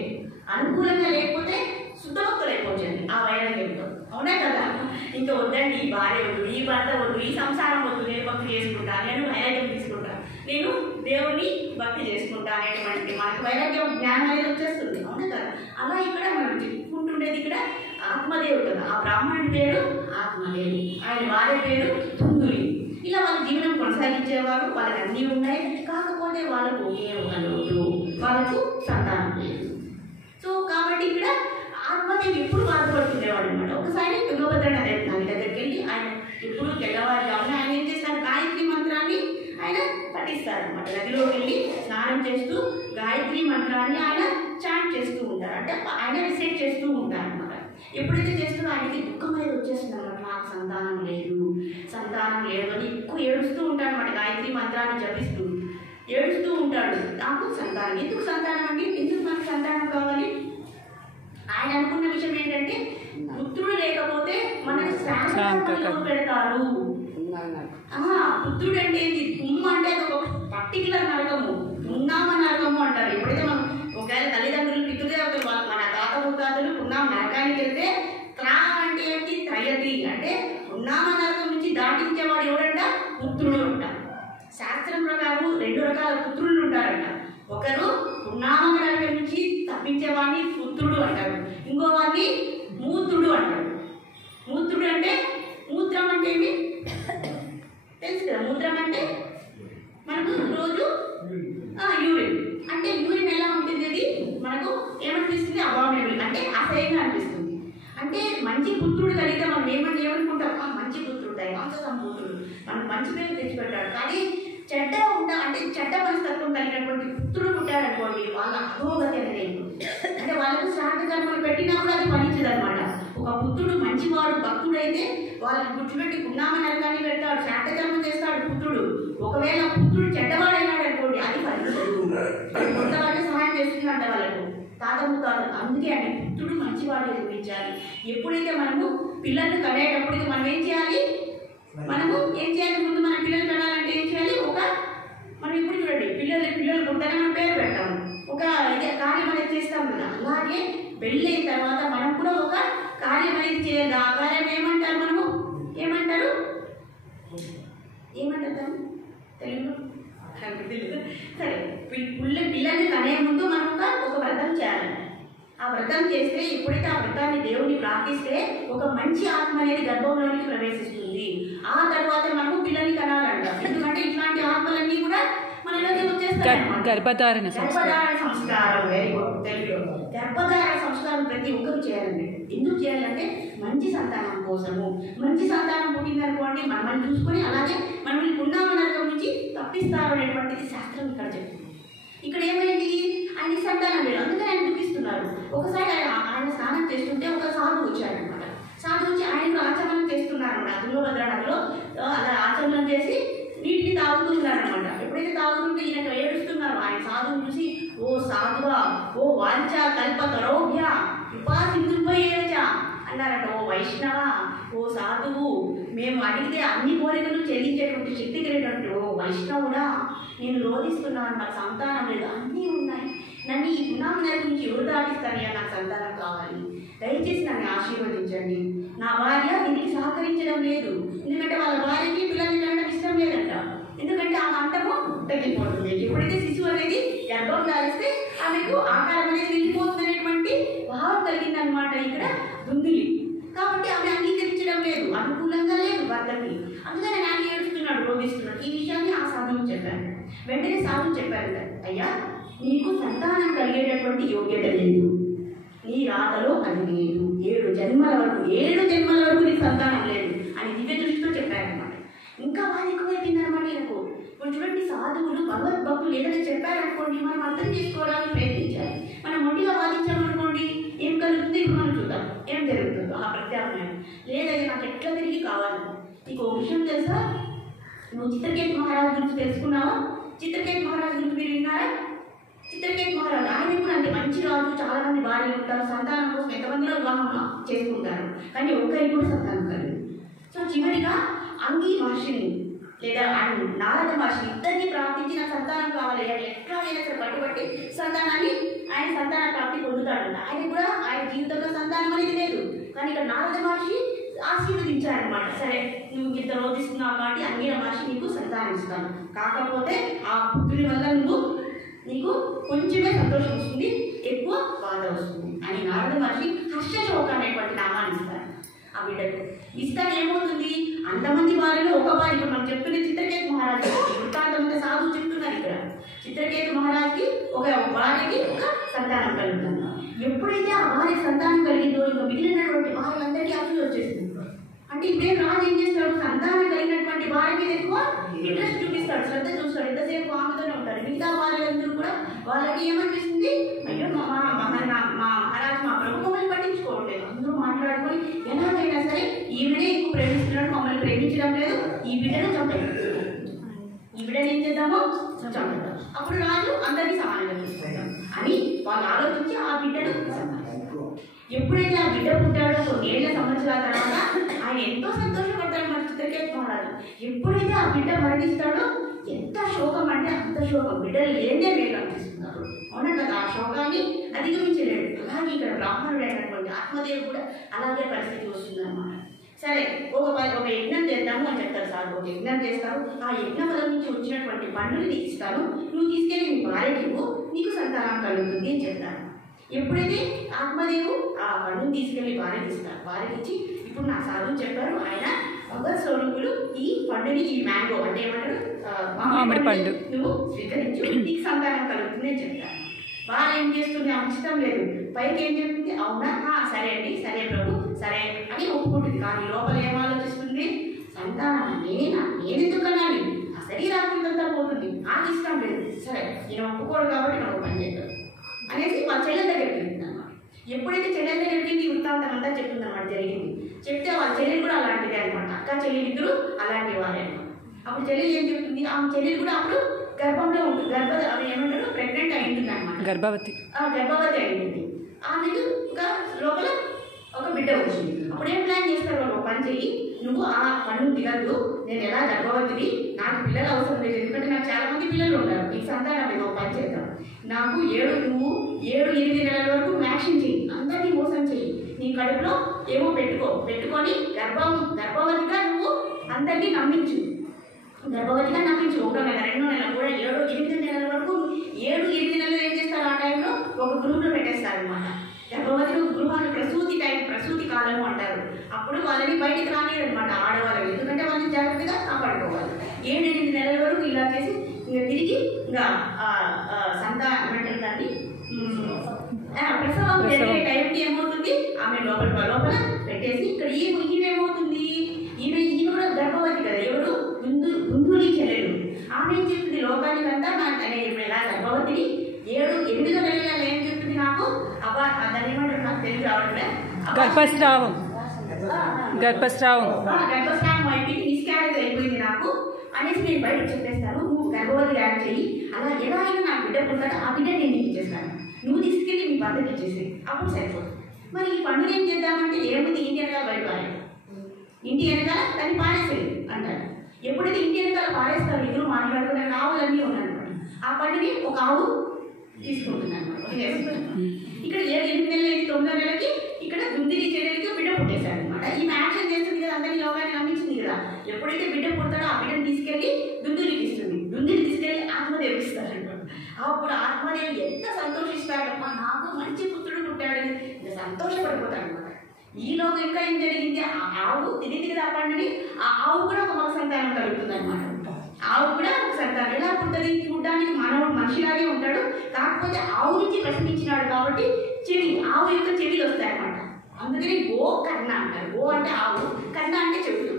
అనుకూలంగా లేకపోతే శుద్ధభక్తులు అయిపోవచ్చండి ఆ వైరాగ్యంతో. అవునా కదా? ఇంకా వద్దండి, ఈ భార్య వద్దు, ఈ భర్త వద్దు, ఈ సంసారం వద్దు, నేను భక్తి చేసుకుంటాను, నేను వైరాగ్యం తీసుకుంటాను, నేను దేవుణ్ణి భక్తి చేసుకుంటాను అనేటువంటి మనకు వైరాగ్యం జ్ఞానం అనేది వచ్చేస్తుంది. అవునా కదా? అలా ఇక్కడ మనం చెప్పుకుంటుండేది ఇక్కడ ఆత్మదేవుడు కదా. ఆ బ్రాహ్మణుడి పేరు ఆత్మదేవుడు, ఆయన భార్య పేరు తుందులి. ఇలా వాళ్ళ జీవనం కొనసాగించేవారు. వాళ్ళకి అన్నీ ఉన్నాయి, కాకపోతే వాళ్ళకు ఒకే ఒక లోటు, వాళ్ళకు సంతానం లేదు. సో కాబట్టి ఇక్కడ ఆత్మదేవి ఎప్పుడు బాధపడుతుండేవాడు అనమాట. ఒకసారి తుంగభద్ర నది దగ్గరికి వెళ్ళి ఆయన ఎప్పుడు తెల్లవారుజామున ఆయన ఏం చేస్తారు, గాయత్రి మంత్రాన్ని ఆయన పఠిస్తారనమాట. నదిలోకి వెళ్ళి స్నానం చేస్తూ గాయత్రి మంత్రాన్ని ఆయన చాంట్ చేస్తూ ఉంటారు, అంటే ఆయన రిసైట్ చేస్తూ ఉంటారు అనమాట. ఎప్పుడైతే చేస్తారో ఆయనకి దుఃఖం అనేది వచ్చేస్తుంది అనమాట. నాకు సంతానం లేదు అని ఎక్కువ ఏడుస్తూ ఉంటాడు అనమాట. గాయత్రి మంత్రాన్ని జపిస్తూ ఏడుస్తూ ఉంటాడు. నాకు సంతానం, ఎందుకు సంతానం అండి, ఎందుకు మనకు సంతానం కావాలి? ఆయన అనుకున్న విషయం ఏంటంటే, పుత్రుడు లేకపోతే మనకు శాంతంలో పెడతారు. పుత్రుడు అంటే ఏంటి? కుమ్మ అంటే ఒక పర్టికులర్ నరకము, పున్నామ నరకము అంటారు. ఎప్పుడైతే మనం ఒకవేళ తల్లిదండ్రులు పితృదేవతలు మన తాత ముత్తాతలు పున్నామ నరకానికి వెళ్తే, త్రాగం అంటే ఏంటి? త్రయతి అంటే పున్నామ నరకం నుంచి దాటించేవాడు ఎవడంట? పుత్రుడు అంట. శాస్త్రం ప్రకారం 2 రకాల పుత్రులు ఉంటారంట. ఒకరు పున్నామ నరకం నుంచి తప్పించేవాడిని పుత్రుడు అంటారు, ఇంకో వాడిని మూత్రుడు అంటారు. మూత్రుడు అంటే మూత్రం అంటే ఏమి తెలుసు కదా? మూత్రం అంటే మనకు రోజు యూరిన్ అంటే యూరిన్ ఎలా ఉంటుంది, అది మనకు ఏమనిపిస్తుంది? అబామినబుల్ అంటే అసహ్యంగా అనిపిస్తుంది. అంటే మంచి పుత్రుడు కలిగితే మనం ఏమనుకుంటాం? మంచి పుత్రుడు, దైవాంశ సంపుత్రుడు, మనకు మంచి పేరు తెచ్చిపెట్టాడు. కానీ చెడ్డ అంటే చెడ్డ మనస్తత్వం కలిగినటువంటి పుత్రుడు పుట్టారనుకోండి, వాళ్ళ అధోగతి అనేది అంటే వాళ్ళకు శ్రాద్ధ కర్మలు పెట్టినా కూడా అది ఫలించదు అనమాట. ఒక పుత్రుడు మంచివాడు భక్తుడైతే వాళ్ళని కూర్చోబెట్టి పున్నామ నరకాన్ని పెడతాడు, శ్రాద్ధ కర్మ చేస్తాడు పుత్రుడు. ఒకవేళ పుత్రుడు చెడ్డవాడైనాడు అనుకోండి, అది ఫలించదు. కొత్త వాళ్ళకి సహాయం చేస్తుందంట వాళ్ళకు తాత ముత్తాతలు. అందుకే అండి పుత్రుడు మంచివాడు నిర్మించాలి. ఎప్పుడైతే మనము పిల్లల్ని కనేటప్పుడు మనం ఏం చేయాలి? ముందు మన పిల్లలు కనాలంటే ఏం చేయాలి? మనం ఇప్పుడు చూడండి, పిల్లలు పుట్టాలని మనం పేరు పెడతాము, ఒక కార్యం అనేది చేస్తాం కదా. అలాగే పెళ్ళైన తర్వాత మనం కూడా ఒక కార్యం అనేది చేయాలి. ఆ కార్యం ఏమంటారు? ఏమంటారు తెలుగులో తెలియదు. సరే, పిల్లల్ని కనే ముందు మనం ఒక వ్రతం చేయాలి. ఆ వ్రతం చేస్తే ఎప్పుడైతే ఆ వ్రతాన్ని దేవుని ప్రార్థిస్తే ఒక మంచి ఆత్మ అనేది గర్భంలోనికి ప్రవేశిస్తుంది. ఆ తర్వాత మనము పిల్లల్ని కనాలంట. ఎందుకంటే ఇట్లాంటి ఆత్మలన్నీ కూడా మనలోకి వచ్చేస్తాయి. గర్భధారణ సంస్కారం, వెరీ గుడ్ తెలుగులో. గర్భధారణ సంస్కారం ప్రతి ఒక్కరు చేయాలండి. ఎందుకు చేయాలంటే మంచి సంతానం కోసము. మంచి సంతానం పుట్టిందనుకోండి, మనల్ని చూసుకొని అలాగే మనల్ని పున్నామ నరకం నుంచి తప్పిస్తారు అనేటువంటిది శాస్త్రం ఇక్కడ చెప్తుంది. ఇక్కడ ఏమైంది, ఆయన సంతానం లేదు, అందుకని ఆయన దుఃఖిస్తున్నారు. ఒకసారి ఆయన స్నానం చేస్తుంటే ఒక సాధువు వచ్చారనమాట. సాధువు వచ్చి ఆయన ఆచమనం చేస్తున్నారన్నమాట. తుంగభద్ర నదిలో అలా ఆచమనం చేసి నీటిని తాగుతున్నారనమాట. ఎప్పుడైతే తాగుతుంటే ఈయన ఏడుస్తున్నారు. ఆయన సాధువు చూసి, ఓ సాధువా, ఓ వాంఛ కల్ప తరోభ్య కృపా సింధుపై ఏడచ అన్నారట. ఓ వైష్ణవ, ఓ సాధువు, మేము అడిగితే అన్ని కోరికలు చెల్లించేటువంటి శక్తి కలిగినటువంటి ఓ వైష్ణవుడా, నేను రోధిస్తున్నాను, నాకు సంతానం లేదు, అన్నీ ఉన్నాయి, నన్ను ఈ పునామనల నుంచి ఎవరు దాటిస్తానయ్యా, నాకు సంతానం కావాలి, దయచేసి నన్ను ఆశీర్వదించండి. నా భార్య దీనికి సహకరించడం లేదు, ఎందుకంటే వాళ్ళ భార్యకి పిల్లల్ని కనడం ఇష్టం లేదంట. ఎందుకంటే ఆమె అంటము తగ్గిపోతుంది. ఎప్పుడైతే శిశువు అనేది గర్భం దారిస్తే ఆమెకు ఆకారం అనేది వెళ్ళిపోతుంది అనేటువంటి భావం కలిగిందనమాట ఇక్కడ దుందులి. కాబట్టి ఆమె అంగీకరించడం లేదు, అనుకూలంగా లేదు భర్తకి. అందుకని ఆయన ఏడుస్తున్నాడు, రోధిస్తున్నాడు. ఈ విషయాన్ని ఆ సాధువు చెప్పారు. వెంటనే సాధువు చెప్పారు, అయ్యా నీకు సంతానం కలిగేటటువంటి యోగ్యత లేదు, నీ రాతలో అది లేదు, 7 జన్మల వరకు నీకు సంతానం లేదు అని దివ్య దృష్టితో చెప్పారనమాట. ఇంకా బాగా ఎక్కువైపోయిందనమాట ఈయనకు. ఇప్పుడు చూడండి, సాధువులు భగవద్భక్తులు ఏదైనా చెప్పారనుకోండి, మనం అర్థం చేసుకోవడానికి ప్రయత్నించాలి. మనం మొండిగా వాదించామనుకోండి, ఏం కలుగుతుంది ఇప్పుడు మనం చూద్దాం ఏం జరుగుతుందో ఆ ప్రత్యామ్నాయం. లేదయ్యా నాకు ఎట్లా తిరిగి కావాలి. నీకు ఓ విషయం తెలుసా, నువ్వు చిత్రకేతు మహారాజు గురించి తెలుసుకున్నావా? చిత్రకేతు మహారాజు గురించి మీరు విన్నారా? చిత్రకేతు మహారాజు ఆయన కూడా అంటే మంచి రాజు, చాలా మంది భార్యలు ఉంటారు, సంతానం కోసం ఎంతమందిలో వివాహం చేసుకుంటారు, కానీ ఒక్కరికి కూడా సంతానం కలిగింది. సో చివరిగా అంగీ మహర్షిని లేదా ఆయన నారద మహర్షిని ఇద్దరిని ప్రార్థించి నాకు సంతానం కావాలి అని ఎట్లాగైనా సరే పట్టుబట్టి సంతానాన్ని ఆయన సంతాన ప్రాప్తి పొందుతాడు. ఆయన కూడా ఆయన జీవితంలో సంతానం అనేది లేదు, కానీ ఇక్కడ నారద మహర్షి ఆశీర్వదించారనమాట. సరే నువ్వు ఇంత రోధిస్తున్నావు కాబట్టి అంగీర మహర్షి నీకు సంతానం ఇస్తాను, కాకపోతే ఆ పుత్రుని వల్ల నీకు కొంచెమే సంతోషం వస్తుంది, ఎక్కువ బాధ వస్తుంది అని నారద మహర్షి హర్షశోక అనేటువంటి నామాన్ని ఇస్తారు ఆ బిడ్డకు. ఇస్తాను ఏమవుతుంది, అంతమంది భార్యలో ఒక భార్య, ఇప్పుడు మనం చెప్తున్న చిత్రకేతు మహారాజు వృత్తాంతమంతా సాధువు చెప్తున్నారు. ఇక్కడ చిత్రకేతు మహారాజుకి ఒక భార్యకి ఒక సంతానం కలుగుతుంది. ఎప్పుడైతే ఆ భార్య సంతానం కలిగిందో ఇంకా మిగిలినటువంటి భార్యలందరికీ అసలు వచ్చేస్తుంది. అంటే ఇప్పుడేం రాజు ఏం చేస్తాడు, సంతానం కలిగినటువంటి భార్య మీద ఎక్కువ ఇంట్రెస్ట్ చూపిస్తాడు, శ్రద్ధ చూస్తాడు, ఎంతసేపు ఆమెతోనే ఉంటాడు. మిగతా భార్యలందరూ కూడా వాళ్ళకి ఏమనిపిస్తుంది, అయ్యో మా మహారాజు మా ప్రభు మమ్మల్ని పట్టించుకోవట్లేదు, అందరూ మాట్లాడుకొని ఎలాగైనా సరే ఈవిడే ఎక్కువ ప్రేమిస్తున్నాడు, మమ్మల్ని ప్రేమించడం లేదు, ఈ బిడ్డను చంపేది, ఈ బిడ్డను ఏం చేద్దామో చంపేద్దాం, అప్పుడు రాజు అందరినీ సమానంగా తీసుకుంటాం అని వాళ్ళు ఆలోచించి ఆ బిడ్డను ఎప్పుడైతే ఆ బిడ్డ పుట్టాడో 1 సంవత్సరాల తర్వాత ఆయన ఎంతో సంతోషపడతాడు మన చిత్రకేతు మహారాజు. ఎప్పుడైతే ఆ బిడ్డ మరణిస్తాడో ఎంత శోకం అంటే అంత శోకం, బిడ్డలు లేదే మేలు అనిపిస్తున్నారు. అవునా కదా, ఆ శోకాన్ని అధిగమించలేడు. అలాగే ఇక్కడ బ్రాహ్మణుడైనటువంటి ఆత్మదేవుడు కూడా అలాగే పరిస్థితి వస్తుందన్నమాట. సరే ఒక యజ్ఞం చేద్దాము అని చెప్తారు సార్. ఒక యజ్ఞం చేస్తారు, ఆ యజ్ఞ ఫలం నుంచి వచ్చినటువంటి పండుని నీకు ఇస్తాను, నువ్వు తీసుకెళ్ళి నీ భార్యకి నీకు సంతానం కలుగుతుంది అని చెప్తారు. ఎప్పుడైతే ఆత్మదేవు ఆ పండుని తీసుకెళ్లి భార్యకి ఇస్తారు, భార్యకి ఇచ్చి ఇప్పుడు నా సాధువు చెప్పారు, ఆయన భగవత్ స్వరూపులు, ఈ పండుని ఈ మ్యాంగో అంటే ఏమంటారు మామిడి పండు నువ్వు స్వీకరించు, నీకు సంతానం కలుగుతుంది అని చెప్తారు. భార్య ఏం చేస్తుంది, ఇష్టం లేదు, పైకి ఏం చెప్తుంది, అవునా సరే అండి, సరే ప్రభు సరే అని ఒప్పుకుంటుంది. కానీ లోపల ఏం ఆలోచిస్తుంది, సంతానం నేను ఎందుకు కనాలి, ఆ శరీరాత్మంతా పోతుంది, నాకు ఇష్టం లేదు, సరే నేను ఒప్పుకోడు కాబట్టి నాకు పని చేద్దాం అనేసి మా చెల్లెల దగ్గరికి వెళ్తుంది అన్నమాట. ఎప్పుడైతే చెల్లెల దగ్గరికి ఈ వృత్తాంతం అంతా చెప్తుందన్నమాట జరిగింది. చెప్తే వాళ్ళ చెల్లెలు కూడా అలాంటిదే అనమాట, అక్క చెల్లెలు ఇద్దరు అలాంటి వారే అనమాట. అప్పుడు చెల్లెలు ఏం చెప్తుంది, ఆమె చెల్లెలు కూడా అప్పుడు గర్భంలో ఉంటుంది, ఆమె ఏమంటారు ప్రెగ్నెంట్ అయింటుంది అనమాట, గర్భవతి అయింది. ఆమెకు ఇంకా లోపల ఒక బిడ్డ వచ్చింది. అప్పుడు ఏం ప్లాన్ చేస్తారు వాళ్ళు, పని చెయ్యి, నువ్వు ఆ పన్ను తినద్దు, నేను ఎలా గర్భవతిని, నాకు పిల్లలు అవసరం లేదు, ఎందుకంటే నాకు చాలా మంది పిల్లలు ఉన్నారు, నీకు సంతానం లేదు, పని చేద్దాం, నాకు 7-8 నెలల వరకు వ్యాక్సిన్ చెయ్యి, అందరినీ మోసం చెయ్యి, నీ కడుపులో ఏమో పెట్టుకొని గర్భవతిగా నువ్వు అందరినీ నమ్మించు, గర్భవతిగా నమ్మించు. 1 నెల 2 నెలలు కూడా 7-8 నెలల వరకు 7-8 నెలలు ఏం చేస్తారు, ఆ టైంలో ఒక గ్రూప్లో పెట్టేస్తారు అనమాట. గర్భవతి గృహాలు ప్రసూతి కాలము అంటారు. అప్పుడు వాళ్ళని బయటికి రానియరు అనమాట ఆడవాళ్ళని, ఎందుకంటే వాళ్ళని జాగ్రత్తగా కాపాడుకోవాలి. 7-8 నెలల వరకు ఇలా చేసి ఇంకా తిరిగి ఇంకా సంతానం దాన్ని ప్రసవం జరిగే టైంకి ఏమవుతుంది, ఆమె లోపల పెట్టేసి ఇక్కడ ఈమెమవుతుంది, ఈమె కూడా గర్భవతి కదా, ఎవరు దుందులి చెల్లెలు. ఆమె ఏం చెప్తుంది, లోకానికంతా నేను ఇప్పుడు ఎలా గర్భవతిని గర్భస్రావం గర్భస్రావం గర్భస్రావం అయిపోయి మిస్క్యారేజ్ అయిపోయింది నాకు అనేసి నేను బయటకు చెప్పేస్తాను. నువ్వు గర్భవతి యాడ్ చెయ్యి, అలా ఎలా అయినా నాకు బిడ్డ పుడతాడు, ఆ బిడ్డ నేను నీకు ఇచ్చేస్తాను, నువ్వు తీసుకెళ్ళి మీ భర్తకి ఇచ్చేసి అప్పుడు సరిపోతుంది. మరి ఈ పండుగ ఏం చేద్దామంటే ఏముంది, ఇంటి వెనకాల బయట పారే, ఇంటి వెనకాల దాన్ని పారేసేది అంటారు. ఎప్పుడైతే ఇంటి వెనకాల పారేస్తారు ఇద్దరు మాట్లాడుకునే ఆవులన్నీ ఉన్నాయన్నమాట. ఆ పండుగని ఒక ఆవు తీసుకుంటుంది అనమాట. ఇక్కడ 8 నెలలకి 9 నెలలకి ఇక్కడ దుందిని చెల్లెలకి బిడ్డ పుట్టేశాడు అనమాట. ఈ యాక్షన్ చేస్తుంది కదా, అందరినీ యోగాన్ని నమ్మించింది కదా. ఎప్పుడైతే బిడ్డ పుడతాడో ఆ బిడ్డను తీసుకెళ్ళి దుందునికి ఇస్తుంది, దుందిని తీసుకెళ్ళి ఆత్మదేవి ఇస్తారు అనమాట. అప్పుడు ఆత్మదేవి ఎంత సంతోషిస్తాడమ్మా, నాకు మంచి పుత్రుడు పుట్టాడని సంతోషపడిపోతాడు అనమాట. ఈలోగా ఇంకా ఏం జరిగింది, ఆ ఆవు తిరిగి ఆ పండుని, ఆ ఆవు కూడా ఒక మగ సంతానం కలుగుతుంది అనమాట. ఆవు కూడా ఒక సంతానం ఎలా పుట్టది, చూడడానికి మనవుడు మనిషిలాగే ఉంటాడు, కాకపోతే ఆవు నుంచి ప్రశ్నించినాడు కాబట్టి చెవి, ఆవు యొక్క చెవిలు వస్తాయన్నమాట. అందుకని గోకర్ణ అంటారు. గో అంటే ఆవు, కర్ణ అంటే చెవులు,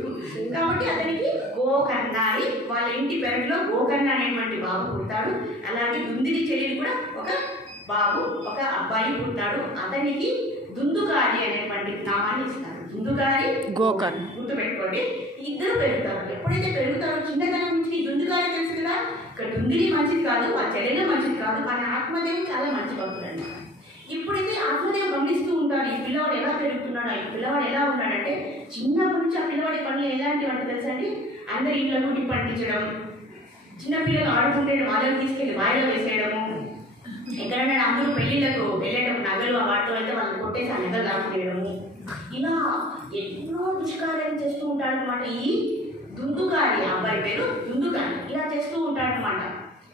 కాబట్టి అతనికి గోకర్ణ అని వాళ్ళ ఇంటి పెరట్లో గోకర్ణ అనేటువంటి బాబు పుడతాడు. అలాగే దుందిని చెల్లి కూడా ఒక బాబు, ఒక అబ్బాయి పుడతాడు. అతనికి దుందుకారి అనేటువంటి నామాన్ని ఇస్తారు. దుందుకారి గోకర్ణ గుర్తుపెట్టుకోండి. ఇద్దరు పెరుగుతారు. ఎప్పుడైతే పెరుగుతారో చిన్నతనం నుంచి ఈ దుందుకారి తెలుసు కదా, ఇక్కడ దుందిని మంచిది కాదు, ఆ చెల్లెలు మంచిది కాదు, కానీ ఆత్మదేవి చాలా మంచి భక్తుడు అనమాట. ఇప్పుడైతే ఆత్మదేవి గమనిస్తూ ఉంటాడు, ఈ పిల్లవాడు ఎలా పెరుగుతున్నాడు, ఈ పిల్లవాడు ఎలా ఉన్నాడంటే చిన్నప్పటి నుంచి ఆ పిల్లవాడి పనులు ఎలాంటివి అంటే తెలుసండి, అందరి ఇళ్లకు టిప్ పండించడం, చిన్నపిల్లలు ఆడుకుంటే వాళ్ళని తీసుకెళ్ళి వాయిలో వేసేయడము, ఎక్కడైనా అందరూ పెళ్లిళ్ళకు వెళ్ళేటప్పుడు నగలు వాటిలో అయితే వాళ్ళని కొట్టేసి ఆ నగలు దాచుకునేయడము, ఇలా ఎన్నో దుష్కార్యాలు చేస్తూ ఉంటాడు అనమాట. ఈ దుందుకారి, అబ్బాయి పేరు దుందుకారి, ఇలా చేస్తూ ఉంటాడు అనమాట.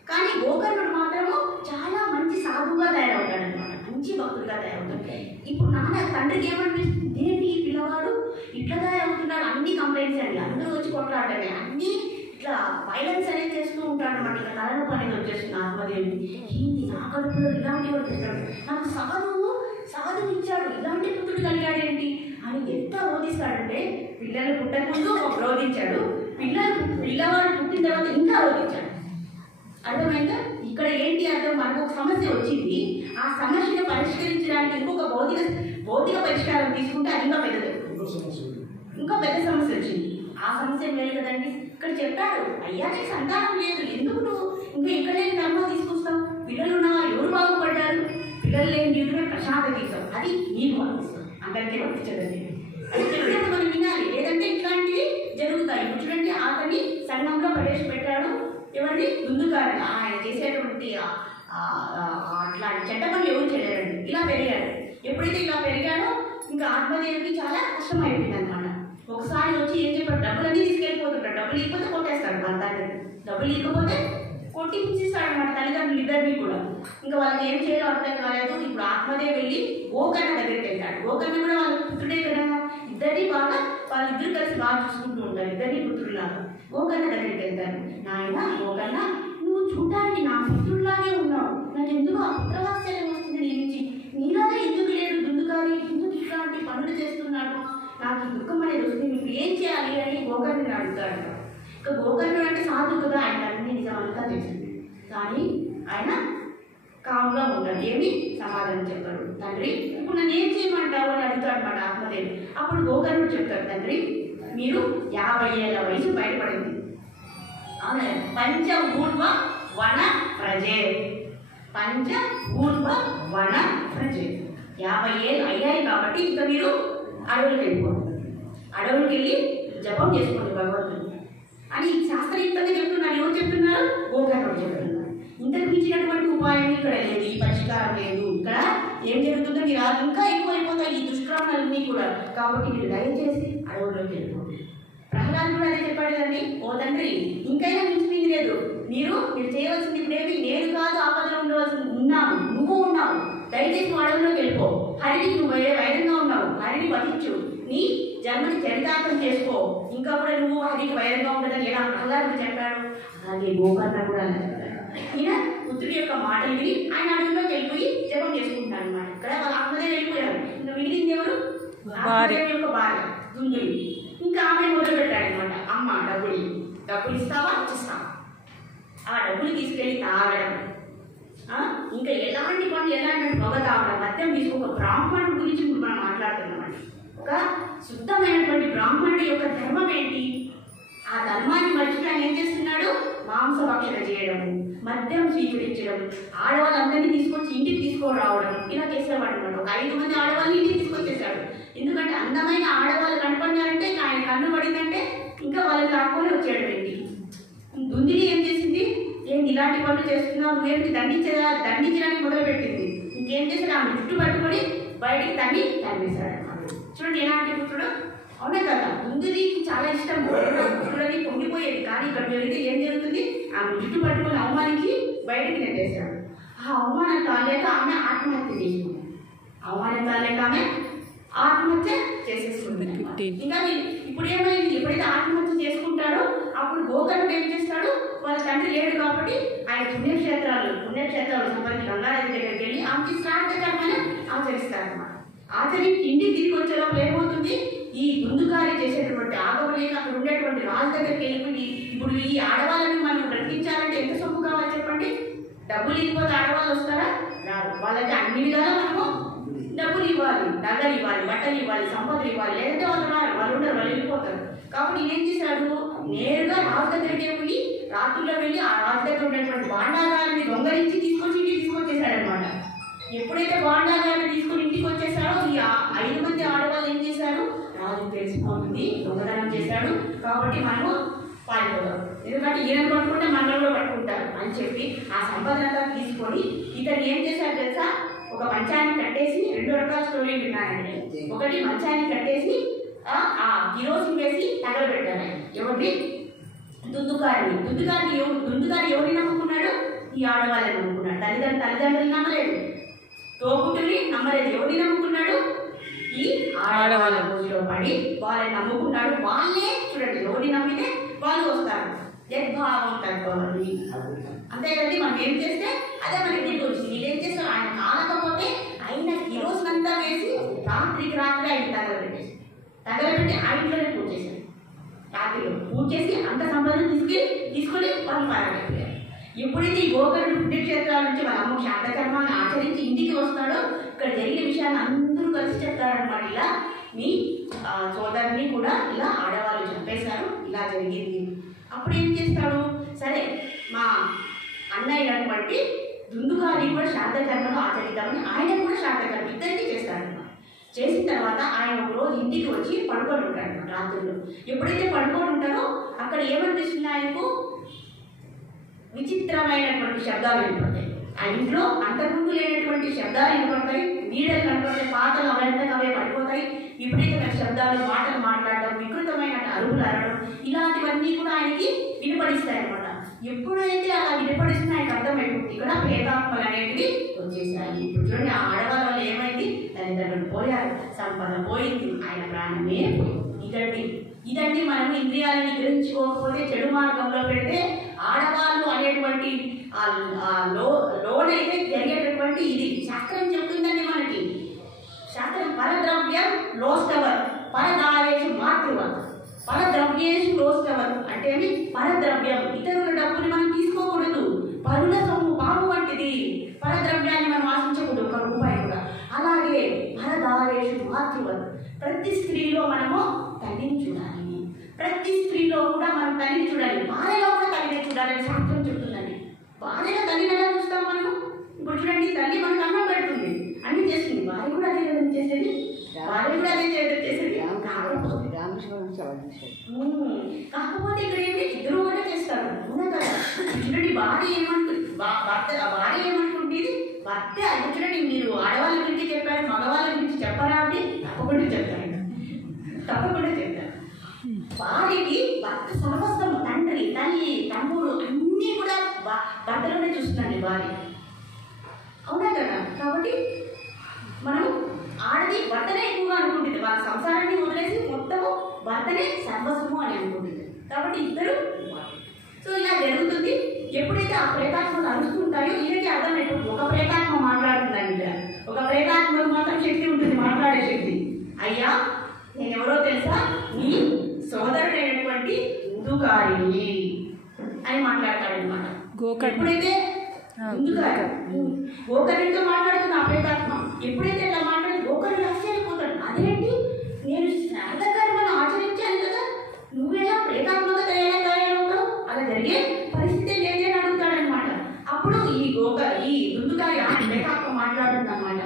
కానీ గోకర్ణుడు మాత్రము చాలా మంచి సాధువుగా తయారవుతాడు అనమాట, మంచి భక్తుడిగా తయారవుతాడు. ఇప్పుడు తండ్రికి ఏమనిపిస్తుంది, దేని ఈ పిల్లవాడు ఇట్లా తయారవుతున్నాడు, అన్ని కంప్లైంట్స్ అండి, అందరూ వచ్చి కొట్లాడటమే, అన్ని ఇట్లా వైలెన్స్ అనేది చేస్తూ ఉంటాడు అనమాట. ఇట్లా తలనొప్పి అనేది వచ్చేస్తుంది ఆత్మదేవి. ఏంటి నా కడుపులో ఇలాంటి వాడు పెట్టాడు, నాకు సాధువు ఇచ్చాడు, ఇలాంటి పుత్రుడు కలిగాడేంటి అని ఎంత రోధిస్తాడంటే, పిల్లలు పుట్టకముందు ఒక రోధించాడు, పిల్లవాడు పుట్టిన తర్వాత ఇంకా రోధించాడు. అర్థమైందా? ఇక్కడ ఏంటి అర్థం, మనకు ఒక సమస్య వచ్చింది, ఆ సమస్యను పరిష్కరించడానికి ఇంకొక భౌతిక పరిష్కారం తీసుకుంటే అది ఇంకా పెద్ద సమస్య వచ్చింది. ఆ సమస్య లేదు కదండి. ఇక్కడ చెప్పాడు, అయ్యా నీకు సంతానం లేదు, ఎందుకు నువ్వు ఇంకా ఇక్కడే కర్మ తీసుకొస్తావు, పిల్లలు ఉన్నవారు ఎవరు బాగుపడ్డారు, పిల్లలు లేని జీవితమే ప్రశాంత తీసావు, అది నీకు అనిపిస్తాం, అందరికీ పంపించదండి. అది చెప్పినప్పుడు మనం వినాలి, లేదంటే ఇట్లాంటివి జరుగుతాయి. ఇప్పుడు చూడండి, అతన్ని సంఘంలో ప్రవేశపెట్టాడు ఎవరిని, దుందుకారి, ఆయన చేసేటువంటి అట్లాంటి చెడ్డ పనులు ఎవరు చేయలేరండి. ఇలా పెరిగాడు. ఎప్పుడైతే ఇలా పెరిగాడో ఇంకా ఆత్మదేవికి చాలా కష్టం అయిపోయింది అనమాట. ఒకసారి వచ్చి ఏం చెప్పాడు, డబ్బులన్నీ తీసుకెళ్ళిపోతుంటాడు, డబ్బులు ఇవ్వకపోతే కొట్టేస్తాడు బంధాన్ని, డబ్బులు ఇవ్వకపోతే కొట్టి ఇచ్చేస్తాడు అనమాట తల్లిదండ్రులు ఇద్దరిని కూడా. ఇంకా వాళ్ళకి ఏం చేయాలో అర్థం కాలేదు. ఇప్పుడు ఆత్మదేవి వెళ్ళి గోకర్ణ దగ్గరికి వెళ్తాడు. గోకర్ణ కూడా వాళ్ళ పుత్రుడే కదా, ఇద్దరిని బాగా వాళ్ళిద్దరు కలిసి బాగా చూసుకుంటూ ఉంటారు, ఇద్దరిని పుత్రులాగా. గోకర్ణ దగ్గరికి వెళ్తారు. నాయన గోకర్ణ, నువ్వు చూడడానికి నా పుత్రుడిలాగే ఉన్నావు, నాకు ఎందుకు ఆ పుత్రవాత్సల్యం వస్తుంది నీ నుంచి, నీలాగా ఎందుకు లేడు దుందుకారి, ఎందుకు ఇట్లాంటి పనులు చేస్తున్నాడు, నాకు దుఃఖం అనేది వస్తుంది, మీకు ఏం చేయాలి అని గోకర్ణుని అడుగుతాడు. ఇక గోకర్ణుడు అంటే సాధువు కదా, ఆయన అన్ని నిజమంతా తెలిసింది, కానీ ఆయన కామ్గా ఉంటాడు, ఏమి సమాధానం చెప్పాడు. తండ్రి ఇప్పుడు నన్ను ఏం చేయమంటావు అని అడుగుతాడు అనమాట ఆత్మదేవి. అప్పుడు గోకర్ణుడు చెప్తాడు, తండ్రి మీరు 50 ఏళ్ళ వయసు బయటపడింది, అవునా, పంచఊర్వ వన ప్రజే, పంచఊర్వ వన ప్రజే, 50 ఏళ్ళు అయ్యాయి కాబట్టి ఇంకా మీరు అడవులకు వెళ్ళిపోతుంది, అడవులకు వెళ్ళి జపం చేసుకోండి భగవంతుడు అని శాస్త్రయుక్తంగా చెప్తున్నారు. ఎవరు చెప్తున్నారు? గోకర్ణుడు చెప్తున్నారు. ఇంతకు మించినటువంటి ఉపాయం ఇక్కడ లేదు, ఈ పరిష్కారం లేదు. ఇక్కడ ఏం జరుగుతుందో మీరు ఇంకా ఎక్కువ అయిపోతాయి ఈ దుష్కర్మాలన్నీ కూడా, కాబట్టి మీరు దయచేసి అడవుల్లోకి వెళ్ళిపోండి. ప్రహ్లాద్ కూడా అదే చెప్పాడు కదండి, ఓ తండ్రి ఇంకైనా మించిపోయింది లేదు, మీరు చేయవలసింది ఇప్పుడేమి నేను కాదు ఆపదలో ఉండవలసింది, ఉన్నాము, నువ్వు ఉన్నావు, దయచేసి అడవుల్లోకి వెళ్ళిపో, హరిని నువ్వు వైరంగా ఉన్నావు, హరిని వధించు, నీ జన్మని చరితార్థం చేసుకో, ఇంకా కూడా నువ్వు హరికి వైరంగా ఉండదని ఎలా ప్రహ్లాదుడు చెప్పాడు, అలాగే గోకర్ణ కూడా ఈయన పుత్రుడి యొక్క మాటలు విని ఆయన అడవిలోకి వెళ్ళిపోయి జపం చేసుకుంటున్నాడు అనమాట. ఇక్కడ వాళ్ళ ఆత్మదే వెళ్ళిపోయారు. ఇంకా మిగిలింది ఎవరు? ఆత్మదేవి యొక్క భార్య దుందుని. ఇంకా ఆమె మొదలు పెట్టాడు అనమాట, అమ్మ డబ్బులు ఇస్తావా, ఇచ్చిస్తావా, ఆ డబ్బులు తీసుకెళ్ళి తాగడం, ఇంకా ఎలాంటి పనులు ఎలాంటి పొగ తాగడం, మద్యం తీసుకోక బ్రాహ్మణుడి గురించి మనం మాట్లాడుతున్నామండి. ఒక శుద్ధమైనటువంటి బ్రాహ్మణుడి యొక్క ధర్మం ఏంటి? ఆ ధర్మాన్ని మర్చిపోయి ఆయన ఏం చేస్తున్నాడు? మాంసభక్షణ చేయడము, మద్యం స్వీకరించడం, ఆడవాళ్ళందరినీ తీసుకొచ్చి ఇంటికి తీసుకురావడం, ఇలా చేసేవాడు అనమాట. ఒక 5 మంది ఆడవాళ్ళని ఇంటికి తీసుకొచ్చేసాడు. ఎందుకంటే అందమైన ఆడవాళ్ళు కనపడినారంటే ఆయన కన్ను పడిందంటే ఇంకా వాళ్ళని రాకొని వచ్చాడు ఇంటికి. దుందిని ఏం చేసింది? ఏంటి ఇలాంటి పనులు చేస్తున్నావు, నువ్వేంటి దండించడానికి మొదలుపెట్టింది. ఇంకేం చేశాడు? ఆమె జుట్టు పట్టుకొని బయటికి తన్నేశాడు అనమాట. చూడండి ఎలాంటి పుత్రుడు. అవునా కదా? దుందునికి చాలా ఇష్టం పుత్రుడని పొంగిపోయేది. కానీ ఇక్కడ వెళితే ఏం జరుగుతుంది? ఆమె జుట్టు పట్టుకొని అవమానించి బయటికి నెట్టేశాడు. ఆ అవమానం కాలేక ఆమె ఆత్మహత్య చేసుకుంది. అవమానం కాలేక ఆమె ఆత్మహత్య చేసేసుకుంది. ఇంకా ఇప్పుడు ఏమైంది? ఎప్పుడైతే ఆత్మహత్య చేసుకుంటాడో అప్పుడు గోకర్ణుడు ఏం చేస్తాడు? వాళ్ళ తండ్రి లేడు కాబట్టి ఆయన పుణ్యక్షేత్రాలు సంబంధించి గంగానది దగ్గరికి వెళ్ళి ఆమెకి శ్రాద్ధకర్మని ఆచరిస్తాడు అన్నమాట. ఆచరించి ఇంటికి తిరిగి వచ్చే లోపల ఏమవుతుంది? ఈ దుందుకారి చేసేటువంటి ఆగమలేక అక్కడ ఉండేటువంటి రాజు దగ్గరికి వెళ్ళిపోయి ఇప్పుడు ఈ ఆడవాళ్ళని మనం బ్రతికించాలంటే ఎంత సొమ్ము కావాలి చెప్పండి? డబ్బులు ఇవ్వకపోతే ఆడవాళ్ళు వస్తారా? రాదు. వాళ్ళకి అన్ని విధాలా మనము డబ్బులు ఇవ్వాలి, నగలు ఇవ్వాలి, బట్టలు ఇవ్వాలి, సంపదలు ఇవ్వాలి. లేదంటే వాళ్ళు ఉండరు, వాళ్ళు వెళ్ళిపోతారు. కాబట్టి ఏం చేశాడు? నేరుగా రాజు దగ్గరికి పోయి రాత్రుల్లో వెళ్ళి ఆ రాజు దగ్గర ఉన్నటువంటి బాండాగారిని దొంగలించి తీసుకొచ్చి ఇంటికి తీసుకొచ్చేసాడు అనమాట. ఎప్పుడైతే బాండాగారిని తీసుకుని ఇంటికి వచ్చేసాడో ఈ 5 మంది ఆడవాళ్ళు ఏం చేశారు? రాజు తెలిసిపోతుంది దొంగతనం చేశాడు కాబట్టి మనము పారిపోదాం, ఎందుకంటే ఈయన పట్టుకుంటే మనలో కూడా పట్టుకుంటారు అని చెప్పి ఆ సంపదనంతా తీసుకొని ఇతను ఏం చేశారు తెలుసా? ఒక మంచాన్ని కట్టేసి 2 రకాల స్టోరీలు విన్నానండి. ఒకటి మంచాన్ని కట్టేసి ఆ కిరోసిన్ వేసి తగలబెట్టారు. ఎవరిని? దుందుగారిని ఎవరిని నమ్ముకున్నాడు? ఈ ఆడవాళ్ళని నమ్ముకున్నాడు. తల్లిదండ్రులు నమ్మలేదు, తోబుట్టుని నమ్మలేదు. ఎవరిని నమ్ముకున్నాడు? ఈ ఆడవాళ్ళ రోజులో పడి వాళ్ళని నమ్ముకున్నాడు. వాళ్ళే చూడండి, ఎవరిని నమ్మితే వాళ్ళు వస్తారు. యద్భావం తగ్గవాలి అంతే కదండి. మనం ఏం చేస్తే అదే మనకి తిరిగి వచ్చింది. వీళ్ళేం చేస్తారు? ఆయన కాలకపోతే ఆయన కిరోసిన్ అంతా వేసి రాత్రికి రాత్రి ఆయన తగలబెట్టి ఆ ఇంట్లోనే పూజ చేశారు. రాత్రిలో పూజ చేసి అంత సంబంధం తీసుకొని వాళ్ళు పారాయణ. ఎప్పుడైతే ఈ గోకర్ణుడు పుణ్యక్షేత్రాల నుంచి వాళ్ళ అమ్మ శాంతకర్మాన్ని ఆచరించి ఇంటికి వస్తాడో ఇక్కడ జరిగిన విషయాన్ని అందరూ కలిసి చెప్తారనమాట. ఇలా మీ సోదరుని కూడా ఇలా ఆడవాళ్ళు చంపేశారు, ఇలా జరిగింది. అప్పుడు ఏం చేస్తాడు? సరే మా అన్నయ్యను బట్టి దుందుగారి కూడా శాంతకర్మను ఆచరిద్దామని ఆయన కూడా శాంతకర్మ ఇద్దరికి చేస్తాడనమాట. చేసిన తర్వాత ఆయన ఒక రోజు ఇంటికి వచ్చి పడుకొని ఉంటాడు రాత్రుల్లో. ఎప్పుడైతే పడుకొని ఉంటారో అక్కడ ఏమనిపిస్తుంది? ఆయనకు విచిత్రమైనటువంటి శబ్దాలు వినపడతాయి. ఆ ఇంట్లో అంతకుముందు లేనటువంటి శబ్దాలు వినపడతాయి, నీడలు కనపడతాయి, పాటలు అవే పడిపోతాయి, విపరీతమైన శబ్దాలు, మాటలు మాట్లాడడం, వికృతమైన అరువులు అరవడం, ఇలాంటివన్నీ కూడా ఆయనకి వినపడిస్తాయి అన్నమాట. ఎప్పుడైతే అలా వినపడిస్తున్నా ఆయనకు అర్థమైపోతుంది ఇక్కడ ప్రేతాత్మలు అనేవి వచ్చేసాయి. ఇప్పుడు చూడండి ఆ ఆడవాళ్ళ వల్ల ఏమైంది? తల్లిదండ్రులు పోయారు, సంపద పోయింది, ఆయన ప్రాణమే పోయింది. ఇదండి మనం ఇంద్రియాలను నిగ్రహించుకోకపోతే చెడు మార్గంలో పెడితే ఆడవాళ్ళు అనేటువంటి లోనైతే జరిగేటటువంటి ఇది శాస్త్రం చెప్తుందండి మనకి. శాస్త్రం పరద్రవ్యం లోస్తవర్ పరదారేషు మాతృవర్ పరద్రవ్యేషు లోస్తవర్ అంటే పరద్రవ్యం ఇతరుల డబ్బుని మనం తీసుకోకూడదు. పరుల సొమ్ము పాము వంటిది. పరద్రవ్యాన్ని మనం ఆశించకూడదు, 1 రూపాయి కూడా. అలాగే పరదారేషు మాతృవర్ ప్రతి స్త్రీలో మనము తల్లిని చూడాలి. ప్రతి స్త్రీలో కూడా మనం తల్లిని చూడాలి. భార్యలో కూడా తల్లిని చూడాలని శాస్త్రం చెప్తుందండి. భార్యలో తల్లిని ఎలా చూస్తాం మనము? ఇప్పుడు చూడండి, తల్లి మనకు అన్నం పెడుతుంది, అన్ని చేస్తుంది. భార్య కూడా అదే చేసేది, భార్య కూడా అదే చేసేది. కాకపోతే ఇక్కడ ఏంటి? ఇద్దరు కూడా చేస్తారు. అవునా కదా? చూడండి భార్య ఏమంటుంది, భార్య ఏమనుకుంటుంది, భర్త అది చూడండి. మీరు ఆడవాళ్ళ గురించి చెప్పారు, మగవాళ్ళ గురించి చెప్పరా అంటే తప్పకుండా చెప్తారు. భార్యకి భర్త సర్వస్వం, తండ్రి, తల్లి, తమ్ముడు అన్నీ కూడా భర్తలోనే చూస్తుందండి భార్య. అవునా కదా? కాబట్టి మనం ఆడది భర్తనే ఎక్కువగా అనుకుంటుంది. వాళ్ళ సంసారాన్ని వదిలేసి మొత్తము భర్తనే సర్వస్వము అని అనుకుంటుంది. కాబట్టి ఇద్దరు. సో ఇలా జరుగుతుంది. ఎప్పుడైతే ఆ ప్రేతాత్మలు అరుస్తుంటాయో ఇలాంటి అర్థమైపోతుంది. ఒక ప్రేతాత్మ మాట్లాడుతుందండి. ఇక్కడ ఒక ప్రేతాత్మకు మాత్రం శక్తి ఉంటుంది, మాట్లాడే శక్తి. అయ్యా నేను ఎవరో తెలుసా? నీ సోదరుడైనటువంటి దుందుగారిని అని మాట్లాడతాడనమాట. ఎప్పుడైతే ముందుగా గోకర్ణతో మాట్లాడుతున్న ఆ ప్రేతాత్మ ఎప్పుడైతే ఇలా మాట్లాడి గోకర్ణుడు ఆశ్చర్యపోతాడు. అదేంటి, నేను శ్రాద్ధ కర్మను ఆచరించాను కదా, నువ్వేలా ప్రేతాత్మగా తయారవుతావు, అలా జరిగే పరిస్థితి లేదే అని అడుగుతాడనమాట. అప్పుడు ఈ దుందుకారి ప్రేతాత్మ మాట్లాడుతుందన్నమాట.